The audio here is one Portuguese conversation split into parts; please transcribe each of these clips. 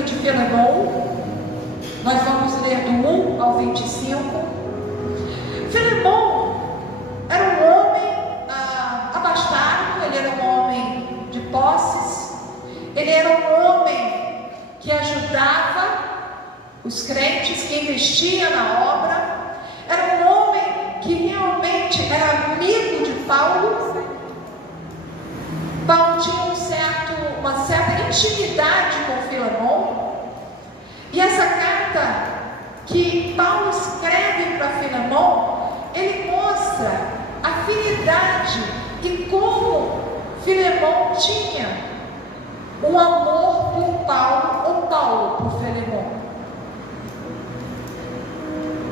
livro de Filemão. Nós vamos ler do 1 ao 25. Filemão era um homem abastado, ele era um homem de posses, ele era um homem que ajudava os crentes, que investia na obra, era um homem que realmente era amigo de Paulo. Paulo tinha uma certa intimidade com Filemão, e essa carta que Paulo escreve para Filemão, ele mostra a afinidade e como Filemão tinha um amor por Paulo, ou Paulo por Filemão.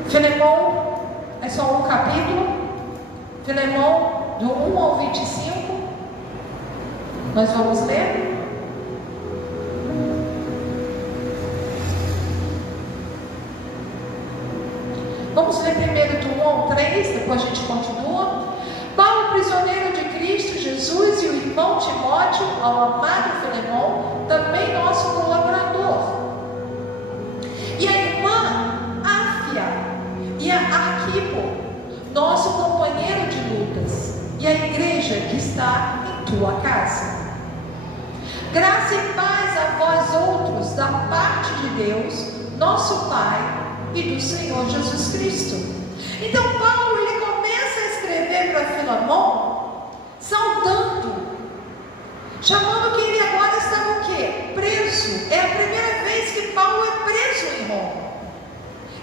Filemão é só um capítulo, Filemão do 1 ao 25, nós vamos ler. Vamos ler primeiro do 1 ao 3, depois a gente continua. Paulo, prisioneiro de Cristo Jesus, e o irmão Timóteo, ao amado Filemão, também nosso colaborador. E a irmã Áfia e a Arquipo, nosso companheiro de lutas, e a igreja que está em tua casa. Graça e paz a vós outros, da parte de Deus, nosso Pai, e do Senhor Jesus Cristo. Então Paulo, ele começa a escrever para Filemão, saudando, chamando que ele agora estava o quê? Preso. É a primeira vez que Paulo é preso em Roma,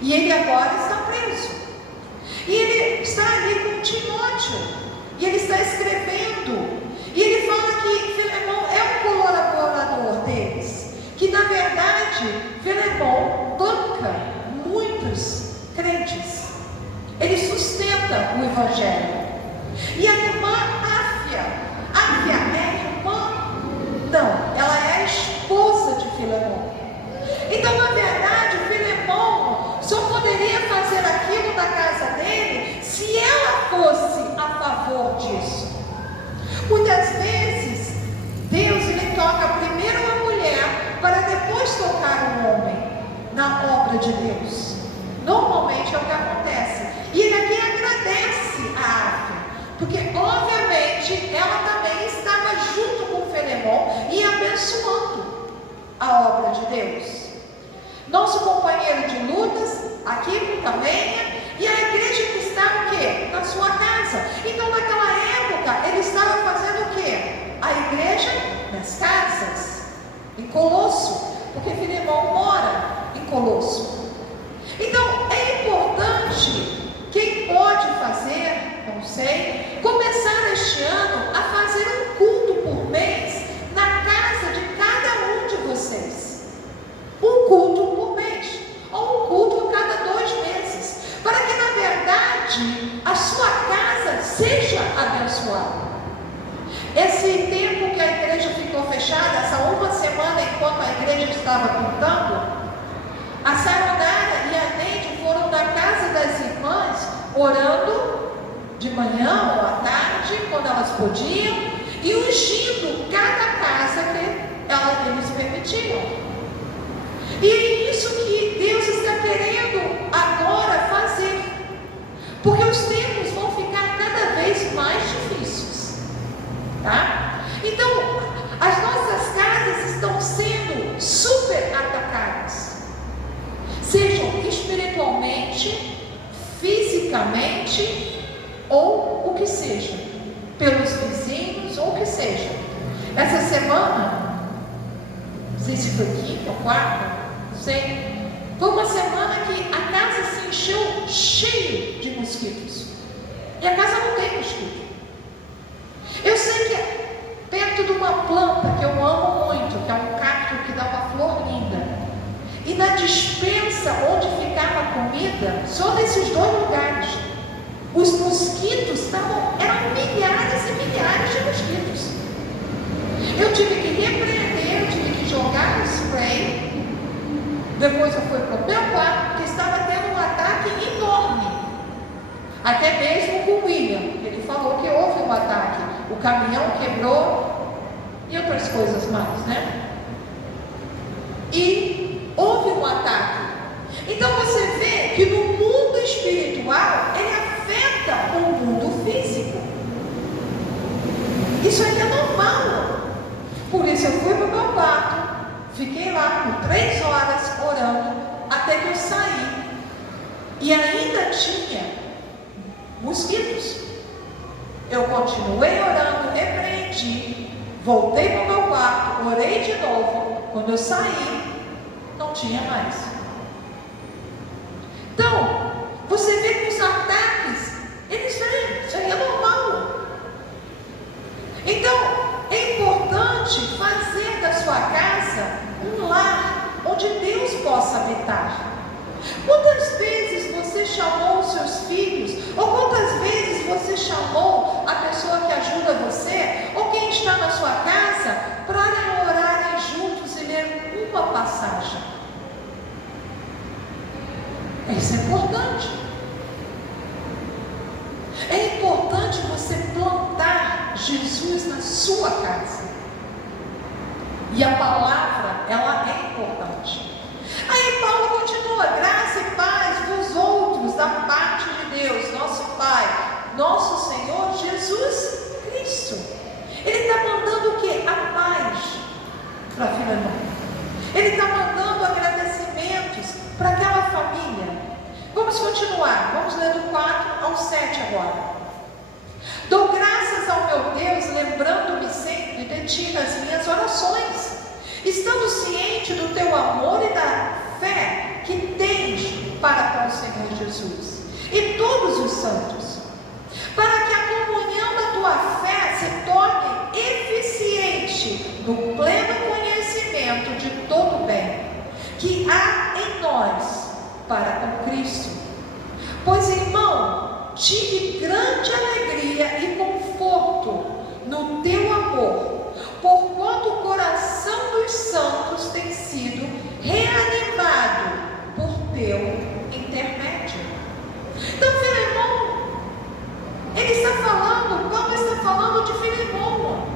e ele agora está preso, e ele está ali com Timóteo, e ele está escrevendo, e ele fala que Filemão é um colaborador deles, que na verdade Filemão banca muitos crentes, ele sustenta o evangelho. E a irmã Áfia é irmã? Não, ela é a esposa de Filemão. Então, na verdade, Filemão só poderia fazer aquilo na casa dele se ela fosse a favor disso. Muitas vezes Deus, ele toca primeiro uma mulher para depois tocar um homem na obra de Deus. Normalmente é o que acontece. E ele aqui agradece a Áfia, porque obviamente ela também estava junto com Filemão e abençoando a obra de Deus. Nosso companheiro de lutas, aqui também, e a igreja que está o quê? Na sua casa. Então naquela época ele estava fazendo o quê? A igreja nas casas, em Colosso, porque Filemão mora em Colosso. Então é importante, quem pode fazer, não sei, começar este ano a fazer um culto por mês na casa de cada um de vocês. Um culto por mês, ou um culto a cada 2 meses, para que na verdade a sua casa seja abençoada. Esse tempo que a igreja ficou fechada, essa uma semana enquanto a igreja estava pintando, a Saronara e a Neide foram na casa das irmãs, orando de manhã ou à tarde, quando elas podiam, e ungindo cada casa que eles permitiam. E é isso que Deus está querendo agora fazer, porque os tempos vão ficar cada vez mais difíceis, tá? Então, as nossas casas estão sendo super atacadas, sejam espiritualmente, fisicamente, ou o que seja, pelos vizinhos, ou o que seja. Essa semana, não sei se foi quinta ou quarta, não sei, foi uma semana que a casa se encheu cheio de mosquitos, e a casa não tem mosquito. Eu sei que perto de uma planta que eu amo muito, que é um cacto que dá uma flor linda, e na despensa onde ficava a comida, só nesses 2 lugares, os mosquitos eram milhares e milhares de mosquitos. Eu tive que repreender, eu tive que jogar o spray. Depois eu fui para o meu quarto, porque estava tendo um ataque enorme. Até mesmo com o William, ele falou que houve um ataque, o caminhão quebrou e outras coisas mais, né? E ataque. Então você vê que no mundo espiritual, ele afeta o mundo físico. Isso aí é normal. Por isso eu fui para o meu quarto, fiquei lá por 3 horas orando, até que eu saí. E ainda tinha mosquitos. Eu continuei orando, repreendi, voltei para o meu quarto, orei de novo. Quando eu saí, não tinha mais. Então, você vê que os ataques, eles vêm, isso aí é normal. Então, é importante fazer da sua casa um lar onde Deus possa habitar. Quantas vezes você chamou os seus filhos, ou quantas vezes você chamou a pessoa que ajuda você, ou quem está na sua casa, para orarem juntos e ler uma passagem? Isso é importante. É importante você plantar Jesus na sua casa. E a palavra, ela é importante. Aí Paulo continua: graça e paz vos outros da parte de Deus, nosso Pai, nosso Senhor Jesus Cristo. Ele está mandando o quê? A paz para Filemão. Ele está mandando agradecimentos para aquela família. Vamos continuar, vamos ler do 4 ao 7 agora. Dou graças ao meu Deus, lembrando-me sempre de ti nas minhas orações, estando ciente do teu amor e da fé que tens para com o Senhor Jesus e todos os santos, para que a comunhão da tua fé se torne eficiente no pleno conhecimento de todo o bem que há em nós para com Cristo. Pois, irmão, tive grande alegria e conforto no teu amor, porquanto o coração dos santos tem sido reanimado por teu intermédio. Então, Filemão, ele está falando, Paulo está falando de Filemão,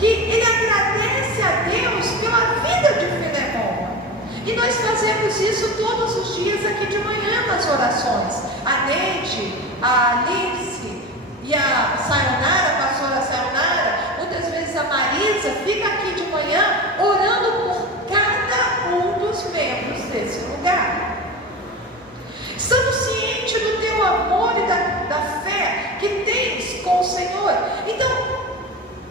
que ele agradece a Deus pela vida de Filemão. E nós fazemos isso todos os dias aqui de manhã nas orações. A Neide, a Alice e a Sayonara, a pastora Sayonara, muitas vezes a Marisa fica aqui de manhã orando por cada um dos membros desse lugar. Estamos cientes do teu amor e da fé que tens com o Senhor. Então,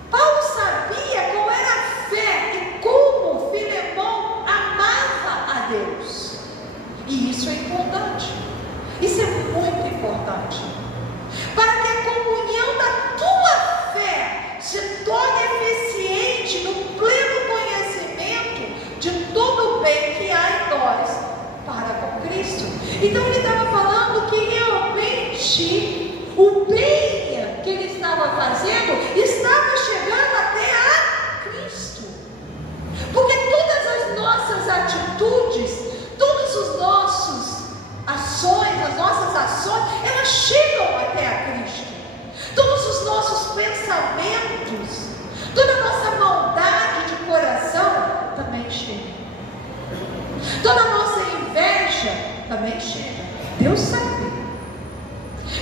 Paulo sabia qual era a fé e como Filemão amava a Deus. E isso é importante. Isso é muito importante. Para que a comunhão da tua fé se torne eficiente no pleno conhecimento de todo o bem que há em nós para com Cristo. Então ele estava falando que realmente o bem que ele estava fazendo estava chegando até a Cristo. Porque todas as nossas atitudes, todos os nossos ações, as nossas ações, elas chegam até a Cristo. Todos os nossos pensamentos, toda a nossa maldade de coração também chega. Toda a nossa inveja também chega. Deus sabe.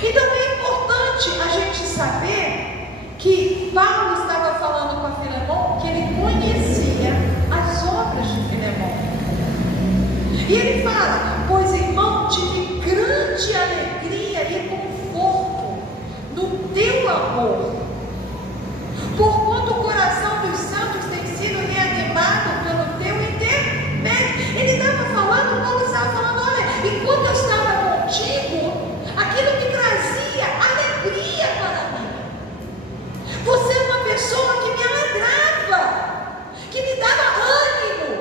Então é importante a gente saber que Paulo estava falando com a Filemão que ele conhecia as obras de Filemão. E ele fala: pois, irmão, tive grande alegria e conforto no teu amor, porquanto o coração dos santos tem sido reanimado pelo teu intermédio. Ele estava falando, Paulo estava falando: olha, enquanto eu estava contigo, aquilo me trazia alegria para mim. Você é uma pessoa que me alegrava, que me dava ânimo.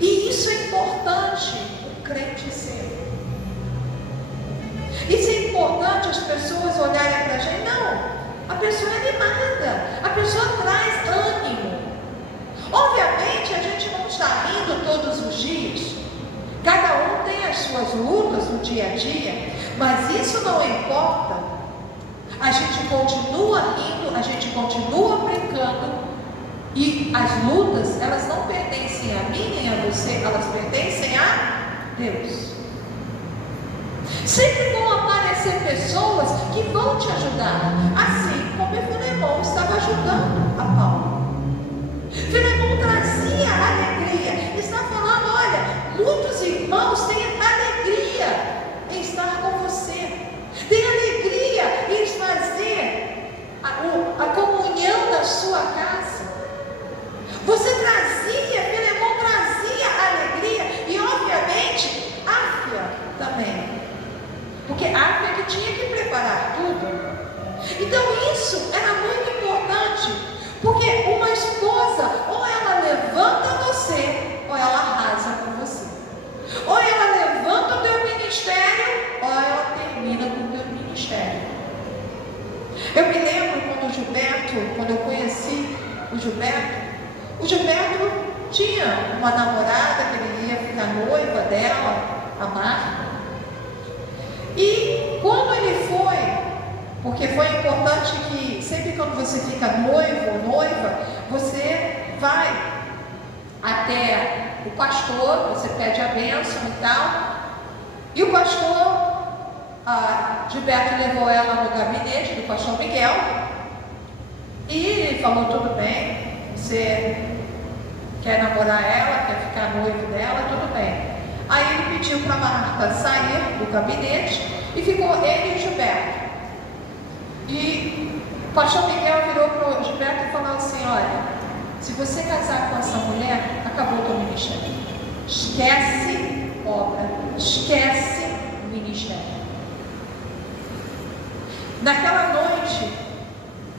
E isso é importante o crente ser. Isso é importante as pessoas olharem para a gente. Não, a pessoa é animada, a pessoa traz ânimo. Obviamente a gente não está rindo todos os dias. Cada um tem as suas lutas no dia a dia, mas isso não importa. A gente continua rindo, a gente continua brincando, e as lutas, elas não pertencem a mim nem a você. elas pertencem a Deus. Sempre vão aparecer pessoas que vão te ajudar, assim como Filemão estava ajudando a Paulo. Filemão trazia alegria, está falando: olha, muitos irmãos têm alegria em estar com você, têm alegria em fazer a comunhão da sua casa. Você trazia, Filemão trazia alegria, e obviamente Áfia também, porque Áfia que tinha que preparar tudo. Então isso era muito importante, porque uma esposa, ou ela levanta você, ou ela arrasa com você. Ou ela levanta o teu ministério, ou ela termina com o teu ministério. Eu me lembro quando eu conheci o Gilberto tinha uma namorada que ele ia ficar noiva dela, a Marta. E quando ele foi, porque foi importante que sempre quando você fica noivo ou noiva, você vai até o pastor, você pede a bênção e tal. E o pastor, Gilberto levou ela no gabinete do pastor Miguel. E ele falou: tudo bem, você quer namorar ela, quer ficar noivo dela, tudo bem. Aí ele pediu para Marta sair do gabinete e ficou ele e o Gilberto. E o pastor Miguel virou para o Gilberto e falou assim: olha, se você casar com essa mulher, acabou o teu ministério. Esquece obra, esquece ministério.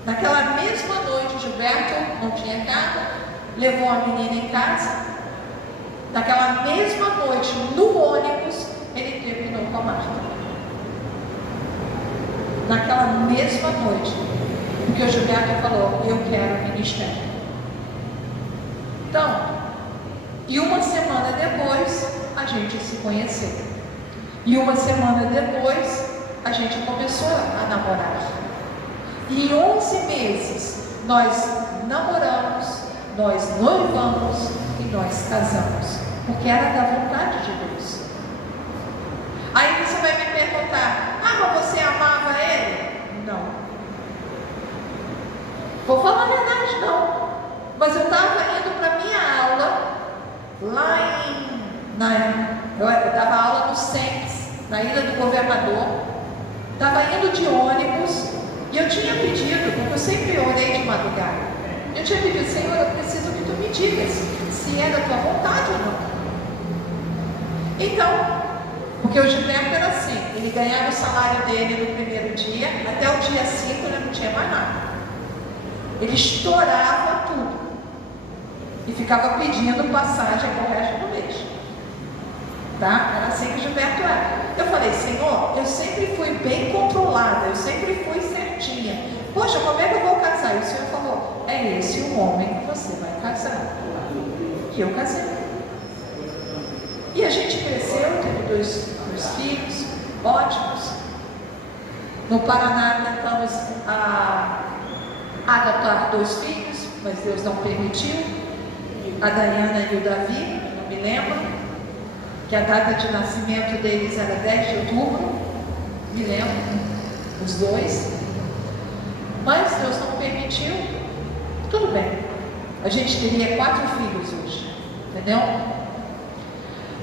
Naquela mesma noite, Gilberto não tinha casa, levou a menina em casa. Naquela mesma noite, no ônibus, ele terminou com a Marta. Naquela mesma noite, porque o Gilberto falou: eu quero ministério. Então, e uma semana depois, a gente se conheceu. E uma semana depois, a gente começou a namorar. E em 11 meses, nós namoramos, nós noivamos e nós casamos. Porque era da vontade de Deus. Aí você vai me perguntar: mas você amava ele? Não. Vou falar a verdade, não. Mas eu estava indo para a minha aula, lá eu dava aula no SEMS, na Ilha do Governador. Estava indo de ônibus e eu tinha pedido, porque eu sempre orei de madrugada. Eu tinha pedido: Senhor, eu preciso que tu me digas se é da tua vontade ou não. Então, porque o Gilberto era assim, ele ganhava o salário dele no primeiro dia, até o dia 5 ele não tinha mais nada. Ele estourava tudo e ficava pedindo passagem para o resto do mês. Tá? Era assim que o Gilberto era. Eu falei: Senhor, eu sempre fui bem controlada, eu sempre fui certinha. Poxa, como é que eu vou casar? E o Senhor falou: é esse o homem que você vai casar. E eu casei. E a gente cresceu, teve dois filhos ótimos. No Paraná tentamos adotar 2 filhos, mas Deus não permitiu. A Dayana e o Davi, não me lembro, que a data de nascimento deles era 10 de outubro, me lembro, os 2. Mas Deus não permitiu. Tudo bem, a gente teria 4 filhos hoje, entendeu?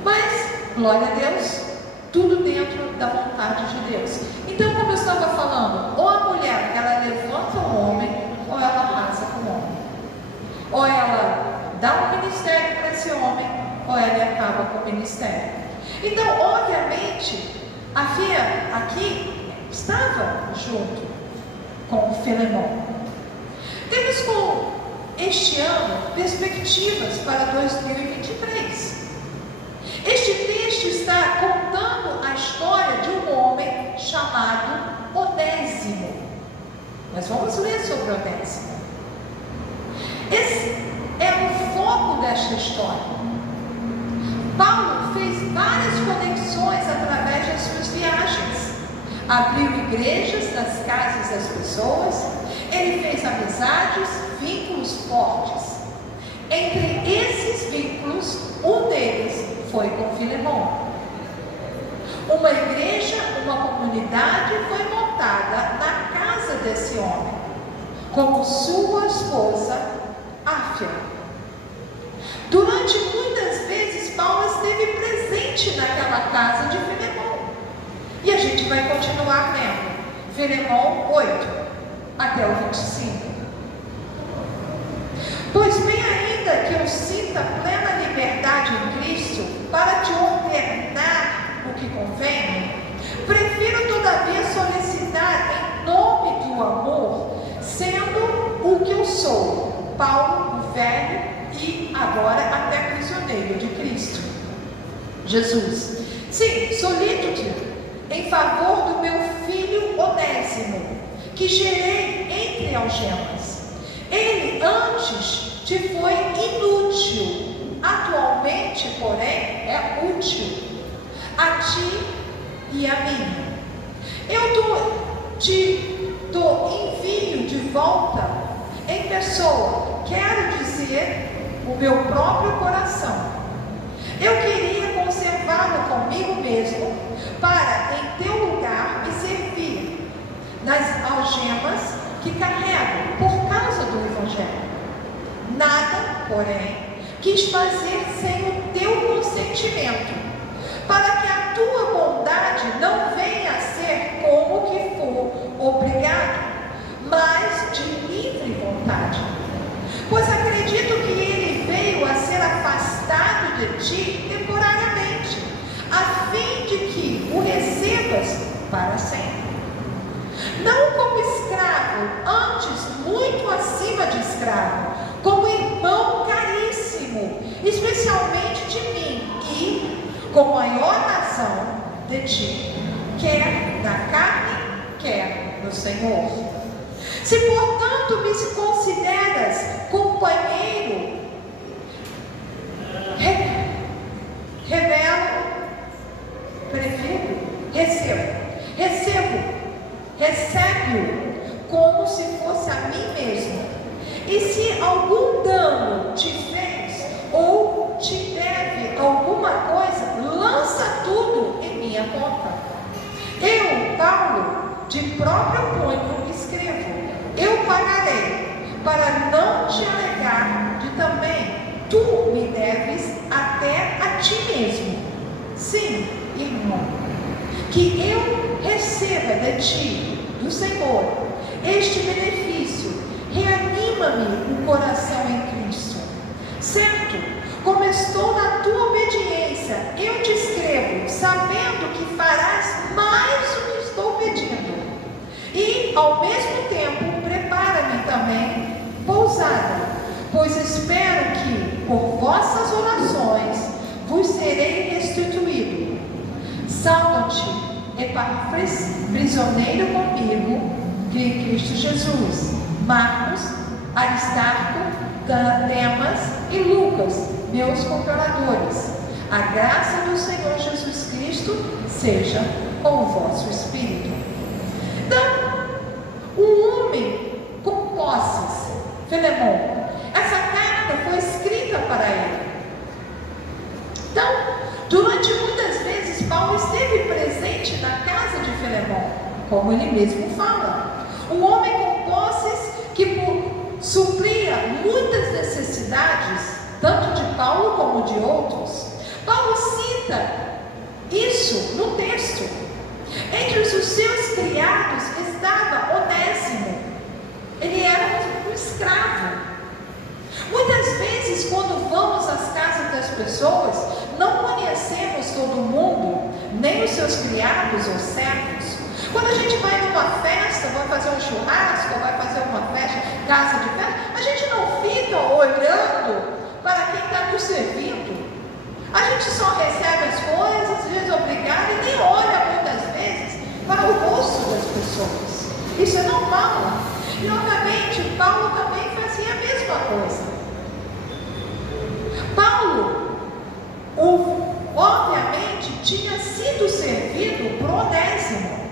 Mas, glória a Deus, tudo dentro da vontade de Deus. Então, como eu estava falando, ou a mulher, ela levanta o homem, ou ela arrasa com o homem. Ou ela dá um ministério para esse homem, ou ela acaba com o ministério. Então, obviamente, a Fia aqui estava junto com o Filemão. Temos com este ano perspectivas para 2023. Este texto está contando a história de um homem chamado Onésimo. Nós vamos ler sobre Onésimo. Esse é o foco desta história. Paulo fez várias conexões através das suas viagens. Abriu igrejas nas casas das pessoas. Ele fez amizades, vínculos fortes. Entre esses vínculos, um deles foi com Filemão. Uma igreja, uma comunidade foi montada na casa desse homem, como sua esposa, Áfia. Durante muitas vezes, Paulo esteve presente naquela casa de Filemão. E a gente vai continuar lendo Filemão 8, até o 25. Pois bem, ainda que eu sinta plena liberdade em Cristo para te ordenar o que convém, prefiro todavia solicitar em nome do amor, sendo o que eu sou, Paulo, o velho e agora até prisioneiro de Cristo Jesus. Sim, solicito-te em favor do meu filho Onésimo, que gerei entre algemas. Ele antes te foi inútil, atualmente, porém, é útil a ti e a mim. Eu te envio de volta em pessoa, quero dizer, o meu próprio coração. Eu queria conservá-lo comigo mesmo, para em teu lugar me servir nas algemas que carrego por causa do Evangelho. Nada, porém, quis fazer sem o teu consentimento, para que a tua bondade não venha a ser como que for obrigado, mas de livre vontade. Pois acredito que ele veio a ser afastado de ti temporariamente, a fim de que o recebas para sempre. Não como escravo, antes muito acima de escravo, como irmão caríssimo, especialmente de mim, e com maior razão de ti, quer na carne, quer no Senhor. Se portanto me consideras companheiro, recebe-o como se fosse a mim mesmo. E se algum dano te fez ou te deve alguma coisa, lança tudo em minha conta. Eu, Paulo, de próprio punho escrevo: eu pagarei, para não te alegar de também tu me deves até a ti mesmo. Sim, irmão, que eu receba de ti, do Senhor, este benefício. Reanima-me o coração em Cristo. Certo, como estou na tua obediência, eu te escrevo, sabendo que farás mais do que estou pedindo. E, ao mesmo tempo, prepara-me também pousada, pois espero que, por vossas orações, vos serei restituído. Salva-te, Epáfras, prisioneiro comigo, em Cristo Jesus, Marcos, Aristarco, Demas e Lucas, meus cooperadores. A graça do Senhor Jesus Cristo seja com o vosso espírito. Então, um homem com posses, Filemão, essa carta foi escrita para ele. Então, durante muitas vezes, Paulo esteve presente na casa de Filemão, como ele mesmo fala. Um homem com posses que supria muitas necessidades, tanto de Paulo como de outros. Paulo cita isso no texto. Entre os seus criados estava Onésimo. Ele era um escravo. Muitas vezes, quando vamos às casas das pessoas, não conhecemos todo mundo, nem os seus criados ou servos. Quando a gente vai numa festa, vai fazer um churrasco, vai fazer uma festa, casa de festa, a gente não fica olhando para quem está nos servindo. A gente só recebe as coisas, às vezes obrigado, e nem olha muitas vezes para o rosto das pessoas. Isso é normal. E obviamente Paulo também fazia a mesma coisa. Paulo, obviamente, tinha sido servido por Onésimo.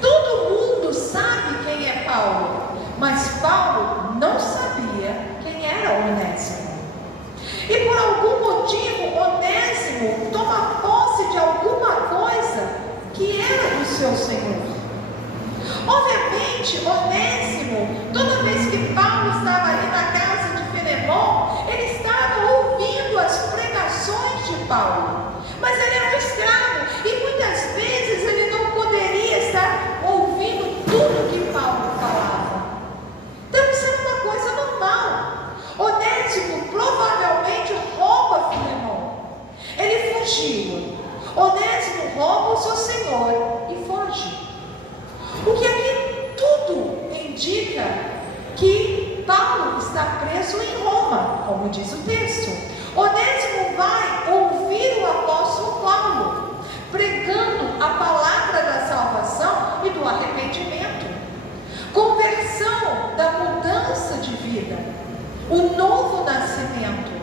Todo mundo sabe quem é Paulo, mas Paulo não sabia quem era Onésimo. E por algum motivo, Onésimo seu Senhor. Obviamente, Onésimo, toda vez que Paulo estava ali na casa de Filemon, ele estava ouvindo as pregações de Paulo. Mas ele era um escravo e muitas vezes ele não poderia estar ouvindo tudo que Paulo falava. Então isso era uma coisa normal. Onésimo provavelmente rouba Filemon. Ele fugiu. Onésimo rouba o seu senhor e foge. O que aqui tudo indica que Paulo está preso em Roma, como diz o texto. Onésimo vai ouvir o apóstolo Paulo, pregando a palavra da salvação e do arrependimento, conversão da mudança de vida, o novo nascimento.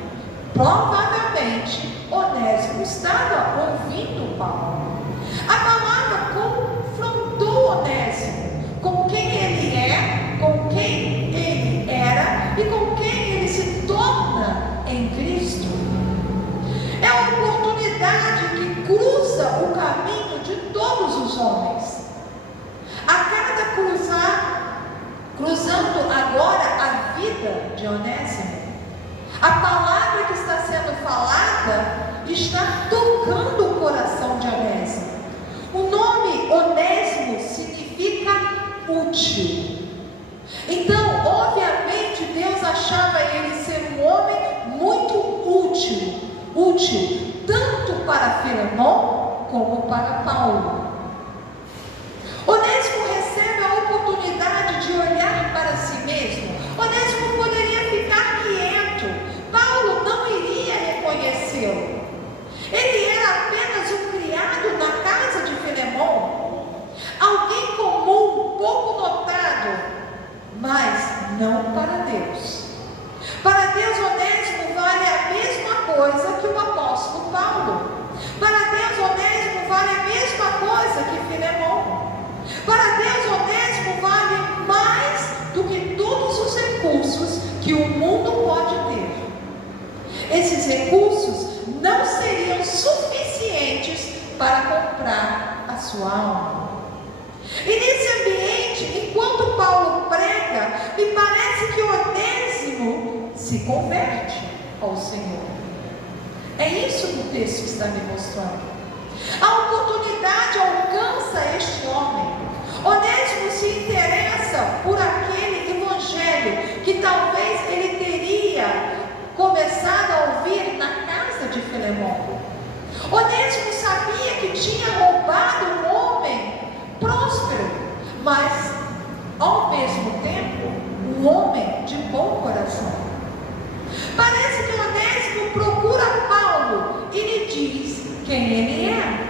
Provavelmente, Onésimo estava ouvindo Paulo. A palavra confrontou Onésimo com quem ele é, com quem ele era e com quem ele se torna em Cristo. É uma oportunidade que cruza o caminho de todos os homens. A cada cruzando agora a vida de Onésimo, a palavra que está sendo falada está tocando o coração de Onésimo. O nome Onésimo significa útil. Então, obviamente, Deus achava ele ser um homem muito útil, tanto para Filemon como para Paulo. Onésimo recebe a oportunidade de olhar para si mesmo. Onésimo poderia ficar quieto. Paulo não iria reconhecê-lo. Ele era apenas um criado na casa de Filemon, alguém comum, pouco notado, mas não para Deus. Para Deus, Onésimo vale a mesma coisa que o apóstolo Paulo. Para Deus, Onésimo vale a mesma coisa que Filemon. Para Deus, Onésimo vale mais do que todos os recursos que o mundo pode ter. Esses recursos não seriam suficientes para comprar a sua alma. E nesse ambiente, enquanto Paulo prega, me parece que Onésimo se converte ao Senhor. É isso que o texto está me mostrando. A oportunidade alcança este homem. Onésimo se interessa por aquele evangelho que talvez ele teria começado a ouvir na casa de Filemon. Onésimo sabia que tinha roubado um homem próspero, mas ao mesmo tempo um homem de bom coração. Parece que Onésimo procura Paulo e lhe diz quem ele é.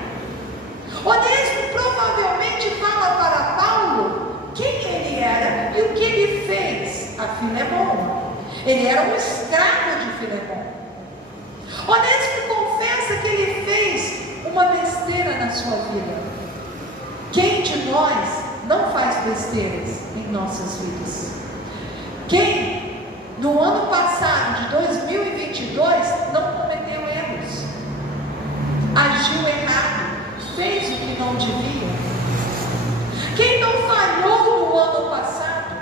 Onésimo provavelmente fala para Paulo quem ele era e o que ele fez a Filemon. Ele era um escravo de Filemon. Onésimo confessa que ele fez uma besteira na sua vida. Quem de nós não faz besteiras em nossas vidas? Quem no ano passado, de 2022, não cometeu erros? Agiu errado? Fez o que não devia? Quem não falhou no ano passado?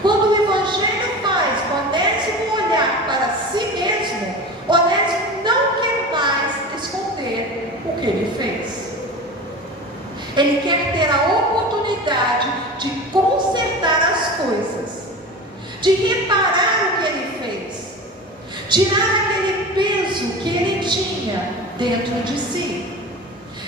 Quando o Evangelho faz Onésimo olhar para si mesmo, Onésimo não quer mais esconder o que ele fez. Ele quer ter a oportunidade de consertar as coisas, de reparar o que ele fez, tirar aquele peso que ele tinha dentro de si.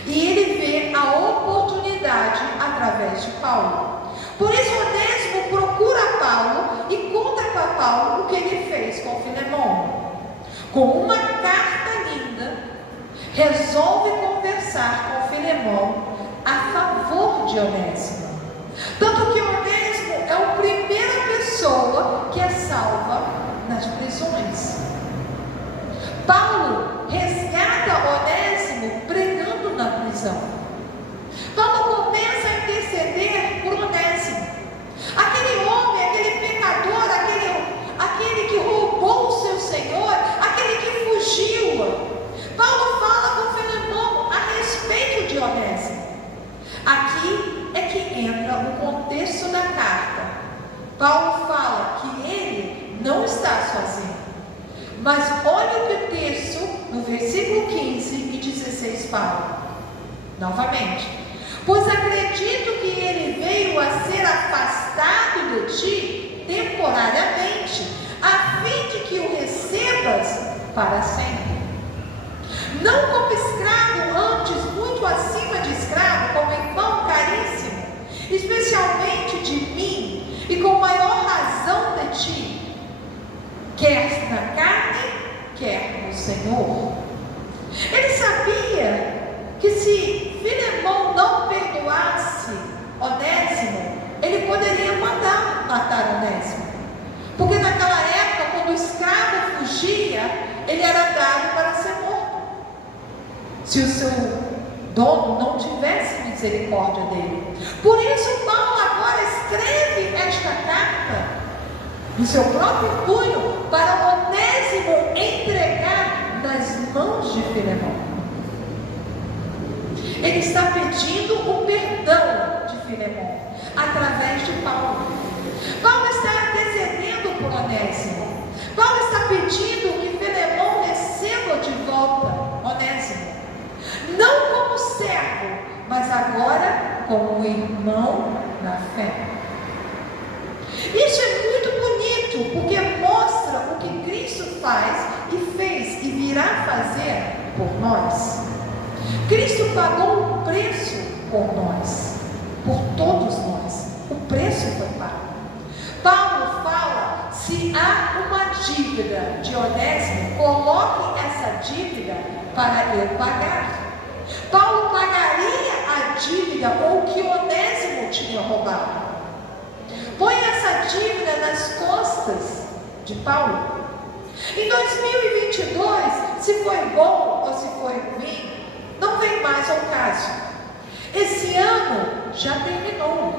E ele vê a oportunidade através de Paulo. Por isso Onésimo procura Paulo e conta para Paulo o que ele fez com Filemon. Com uma carta linda, resolve conversar com Filemon a favor de Onésimo. Tanto que Onésimo é a primeira pessoa que é salva nas prisões. Paulo resgata Onésimo pregando na prisão. Paulo começa a interceder por Onésimo. Aquele homem, aquele pecador, aquele que roubou o seu Senhor, aquele que fugiu. Paulo fala com Filemon a respeito de Onésimo. Aqui Paulo, novamente: pois acredito que ele veio a ser afastado de ti temporariamente, a fim de que o recebas para sempre. Não como escravo, antes muito acima de escravo, como irmão caríssimo, especialmente de mim, e com maior razão de ti, quer na carne, quer no Senhor. Ele sabia que se Filemão não perdoasse Onésimo, ele poderia mandar matar Onésimo, porque naquela época, quando o escravo fugia, ele era dado para ser morto, se o seu dono não tivesse misericórdia dele. Por isso Paulo agora escreve esta carta no seu próprio punho para Onésimo entregar nas mãos de Filemão. Ele está pedindo o perdão de Filemão através de Paulo. Paulo está intercedendo por Onésimo. Paulo está pedindo que Filemão receba de volta Onésimo, não como servo, mas agora como irmão na fé. Isso é muito bonito, porque mostra o que Cristo faz e fez e virá fazer por nós. Cristo pagou um preço por nós, por todos nós. O preço foi pago. Paulo fala: se há uma dívida de Onésimo, coloque essa dívida para eu pagar. Paulo pagaria a dívida ou o que Onésimo tinha roubado. Põe essa dívida nas costas de Paulo. Em 2022, se foi bom ou se foi ruim, não vem mais ao caso. Esse ano já terminou,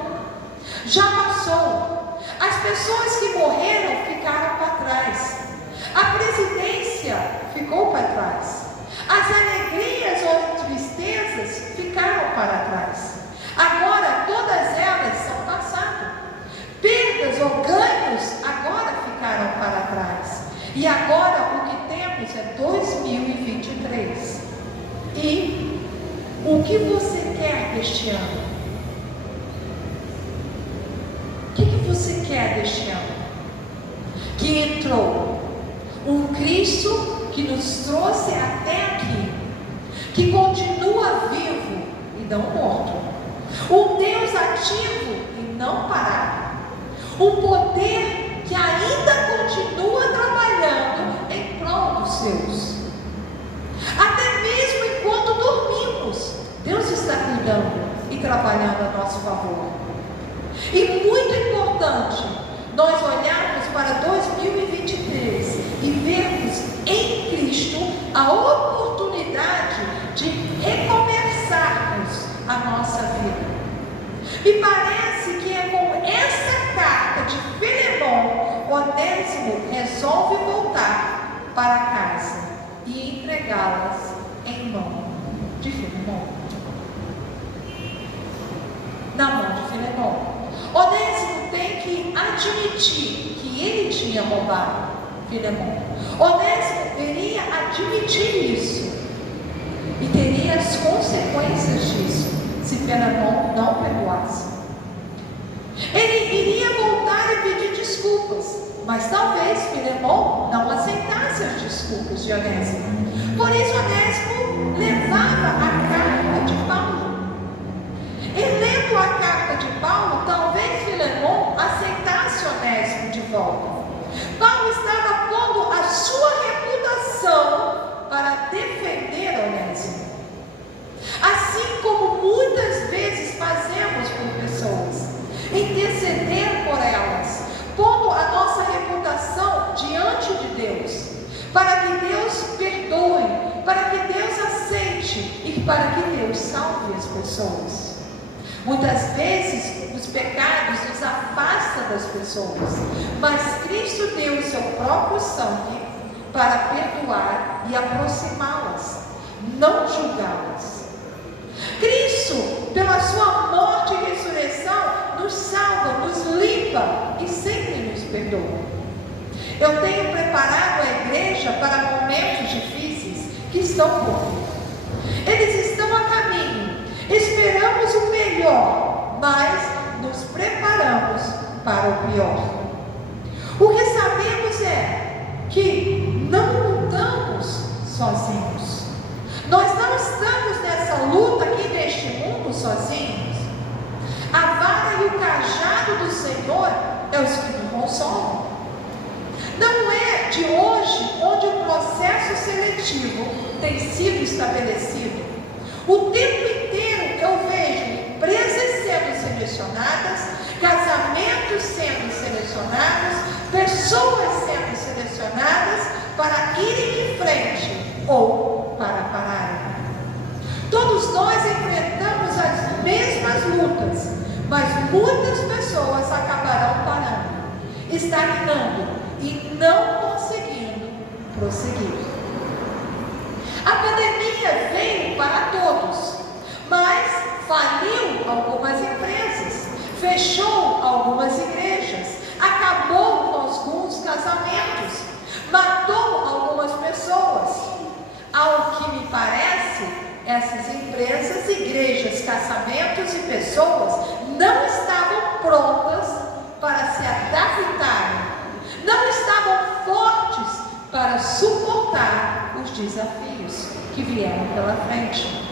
já passou. As pessoas que morreram ficaram para trás. A presidência ficou para trás. As alegrias ou tristezas ficaram para trás. Agora todas elas são passado. Perdas ou ganhos agora ficaram para trás. E agora o que temos é 2023. E o que você quer deste ano? O que você quer deste ano? Que entrou um Cristo que nos trouxe até aqui, que continua vivo e não morto, um Deus ativo e não parado, um poder que ainda continua trabalhando em prol dos seus. Até mesmo enquanto dormimos, Deus está cuidando e trabalhando a nosso favor. E muito importante, nós olharmos para 2023 e vermos em Cristo a oportunidade de recomeçarmos a nossa vida. Me parece que é com essa carta de Filemão, Onésimo resolve voltar para casa e entregá-las em mão de Filemão. Na mão de Filemão. Onésimo tem que admitir que ele tinha roubado Filemão. Onésimo teria admitir isso e teria as consequências disso se Filemão não perdoasse. Ele iria voltar e pedir desculpas, mas talvez Filemão não aceitasse as desculpas de Onésimo. Por isso Onésimo levava a carta de Paulo. E lendo a carta de Paulo, talvez Filemão aceitasse Onésimo de volta. Paulo estava pondo a sua reputação para defender Onésimo. Assim como muitas vezes fazemos por pessoas, interceder por elas, pondo a nossa reputação diante de Deus, para que Deus perdoe, para que Deus aceite e para que Deus salve as pessoas. Muitas vezes os pecados nos afastam das pessoas, mas Cristo deu o seu próprio sangue para perdoar e aproximá-las, não julgá-las. Cristo, pela sua morte e ressurreição, nos salva, nos limpa e sempre nos perdoa. Eu tenho preparado a igreja para momentos difíceis que estão por vir. Eles estão a caminho. Esperamos o melhor, mas nos preparamos para o pior. O que sabemos é que não lutamos sozinhos. Nós não estamos nessa luta aqui neste mundo sozinhos. A vara e o cajado do Senhor é os que nos consolam. Não é de hoje onde o processo seletivo tem sido estabelecido. O tempo inteiro eu vejo empresas sendo selecionadas, casamentos sendo selecionados, pessoas sendo selecionadas para irem em frente ou para pararem. Todos nós enfrentamos as mesmas lutas, mas muitas pessoas acabarão parando, estagnando e não conseguindo prosseguir. A pandemia veio para todos, mas faliu algumas empresas, fechou algumas igrejas, acabou com alguns casamentos, matou algumas pessoas. Ao que me parece, essas empresas, igrejas, casamentos e pessoas não estavam prontas para se adaptarem, não estavam fortes para suportar os desafios que vieram pela frente.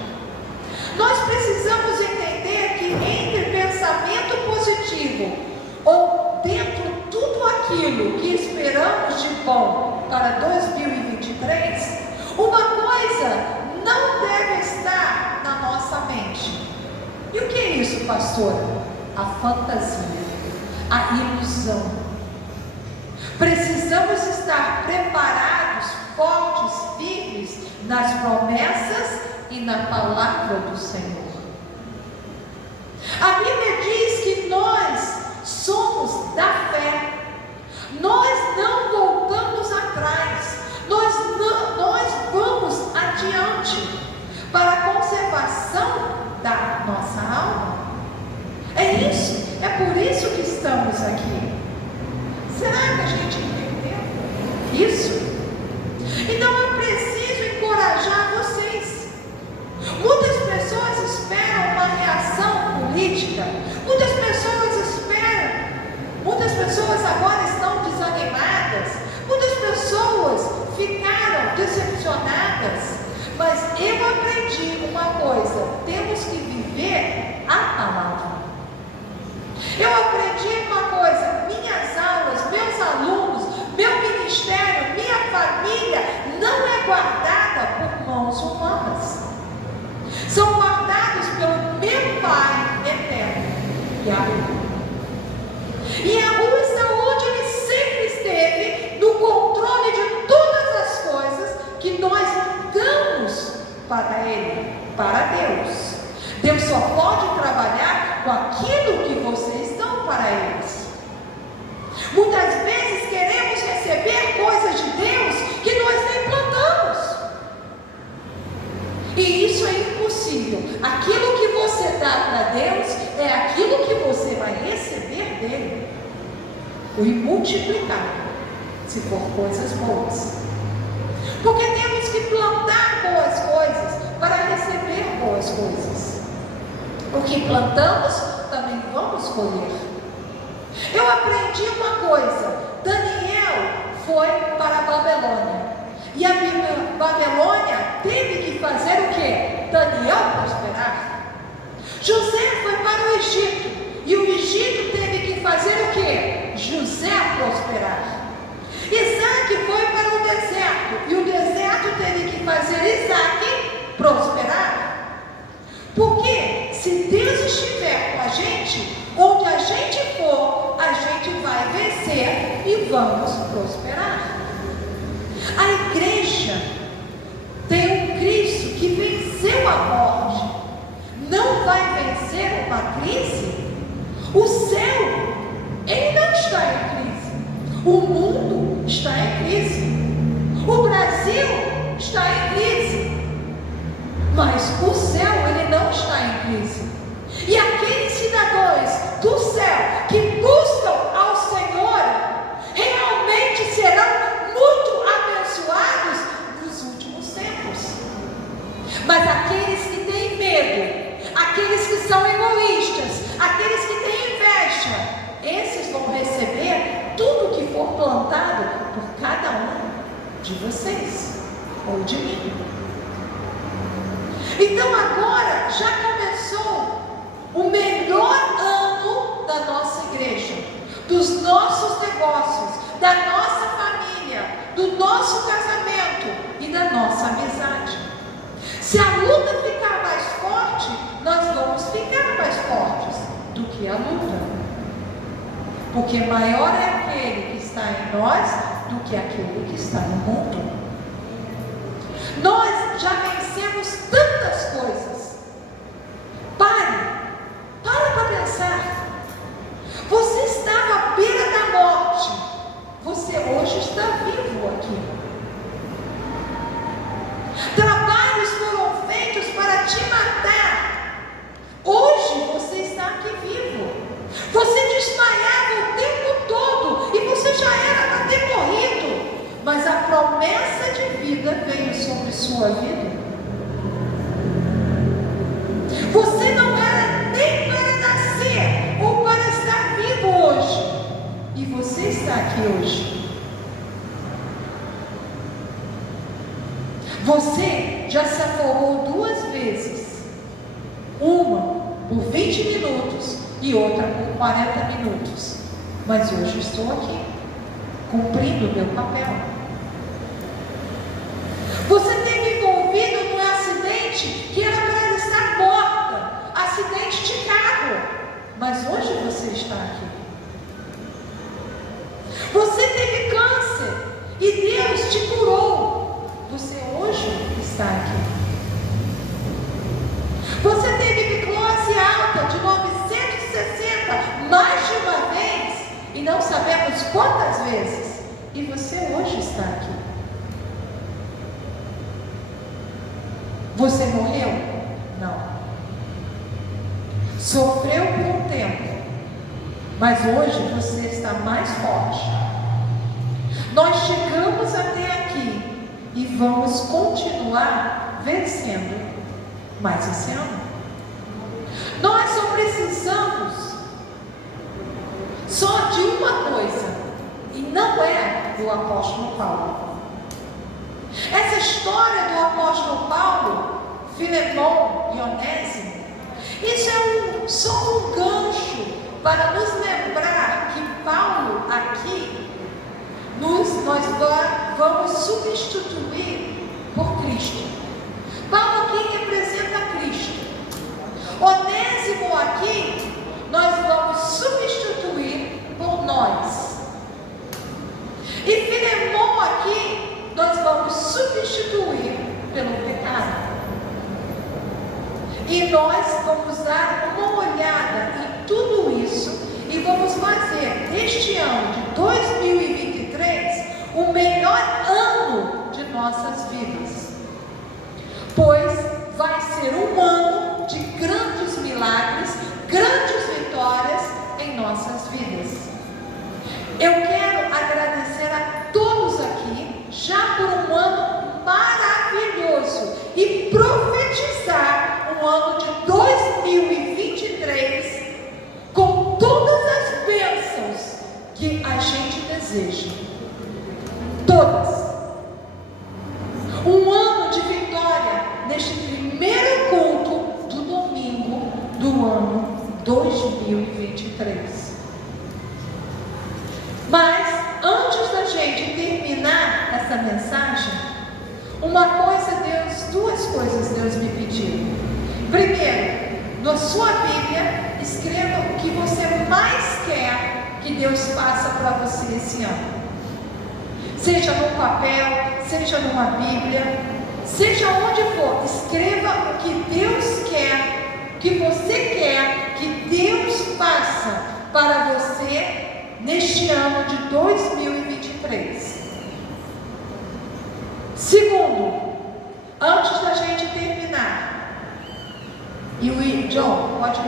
Nós precisamos entender que entre pensamento positivo ou dentro tudo aquilo que esperamos de bom para 2023, uma coisa não deve estar na nossa mente. E o que é isso, pastor? A fantasia, a ilusão. Precisamos estar preparados, fortes, firmes nas promessas e na palavra do Senhor. A Bíblia diz que nós somos da fé. Nós não voltamos atrás. Nós vamos adiante para a conservação da nossa alma. É isso. É por isso que estamos aqui. Será que a gente entendeu isso? Então eu preciso encorajar vocês. Muitas pessoas esperam uma reação política. Muitas pessoas esperam. Muitas pessoas agora estão desanimadas. Muitas pessoas ficaram decepcionadas. Mas eu aprendi uma coisa: temos que viver a palavra. Eu aprendi uma coisa: minhas aulas, meus alunos, meu ministério, minha família não é guardada por mãos humanas. São guardados pelo meu Pai eterno, Yahweh. E a rua saúde, ele sempre esteve no controle de todas as coisas que nós damos para Ele, para Deus. Deus só pode trabalhar com aquilo que vocês dão para eles. Muitas vezes queremos receber coisas de Deus que nós nem plantamos. E isso é impossível. Aquilo que você dá para Deus é aquilo que você vai receber dele. O multiplicado, se for coisas boas. Porque temos que plantar boas coisas para receber boas coisas. O que plantamos, também vamos colher. Eu aprendi uma coisa: Daniel foi para a Babilônia. E a Babilônia teve que fazer o quê? Daniel prosperar. José foi para o Egito. E o Egito teve que fazer o quê? José prosperar. Isaac foi para o deserto. E o deserto teve que fazer Isaac prosperar. Porque se Deus estiver com a gente, onde a gente for, a gente vai vencer e vamos prosperar. A igreja tem um Cristo que venceu a morte. Não vai vencer uma crise? O céu, ele não está em crise. O mundo está em crise. O Brasil está em crise. Mas o céu, ele não está em crise. E aqueles cidadãos do céu que buscam ao Senhor realmente serão muito abençoados nos últimos tempos. Mas aqueles aqueles que são egoístas, aqueles que têm inveja, esses vão receber tudo que for plantado por cada um de vocês ou de mim. Então agora já começou o melhor ano da nossa igreja, dos nossos negócios, da nossa família, do nosso casamento e da nossa amizade. Se a luta ficar mais forte, nós vamos ficar mais fortes do que a luta, porque maior é aquele que está em nós do que aquele que está no mundo. Nós já vencemos tantas coisas. Para pensar. Você estava à beira da morte, você hoje está vivo aqui. Trabalhos foram feitos para te matar, hoje você está aqui vivo. Você desmaiava o tempo todo e você já era para ter morrido, mas a promessa de vida veio sobre sua vida. Você não era nem para nascer ou para estar vivo hoje, e você está aqui hoje. Você já se aforrou 2 vezes, uma por 20 minutos e outra por 40 minutos, mas hoje estou aqui, cumprindo o meu papel. Você teve envolvido num acidente que era para estar morta, acidente de carro, mas hoje você está aqui. Você teve câncer e Deus te curou, você hoje está aqui. Você teve glicose alta de 960 mais de uma vez e não sabemos quantas vezes, e você hoje está aqui. Você morreu? Não. Sofreu por um tempo, mas hoje você está mais forte. Nós chegamos até aqui e vamos continuar vencendo mais esse ano. Nós só precisamos só de uma coisa, e não é do apóstolo Paulo. Essa história do apóstolo Paulo, Filemão e Onésimo, isso é só um gancho para nos lembrar que Paulo aqui nós vamos substituir por Cristo. Paulo aqui representa Cristo. Onésimo aqui nós vamos substituir por nós. E Filemão aqui nós vamos substituir pelo pecado. E nós vamos dar uma olhada em tudo isso e vamos fazer deste ano de 2023 o melhor ano de nossas vidas, pois vai ser um ano de grandes milagres, grandes vitórias em nossas vidas. Eu quero agradecer a todos aqui já por um ano maravilhoso e profetizar um ano de 2023 com todas as bênçãos que a gente deseja. Todas. Um ano de vitória neste primeiro culto do domingo do ano 2023. Mas antes da gente terminar essa mensagem, duas coisas Deus me pediu. Primeiro, na sua Bíblia, escreva o que você mais quer que Deus faça para você esse ano. Seja num papel, seja numa Bíblia, seja onde for, escreva o que Deus quer, que você quer que Deus faça para você neste ano de 2023. Segundo, antes da gente terminar, e o John, pode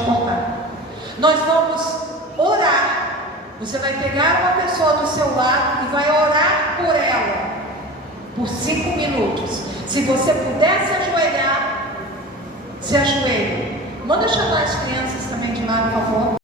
cortar, nós vamos orar. Você vai pegar uma pessoa do seu lado e vai orar por ela, por 5 minutos. Se você puder se ajoelhar, se ajoelhe. Manda chamar as crianças também de lá, por favor.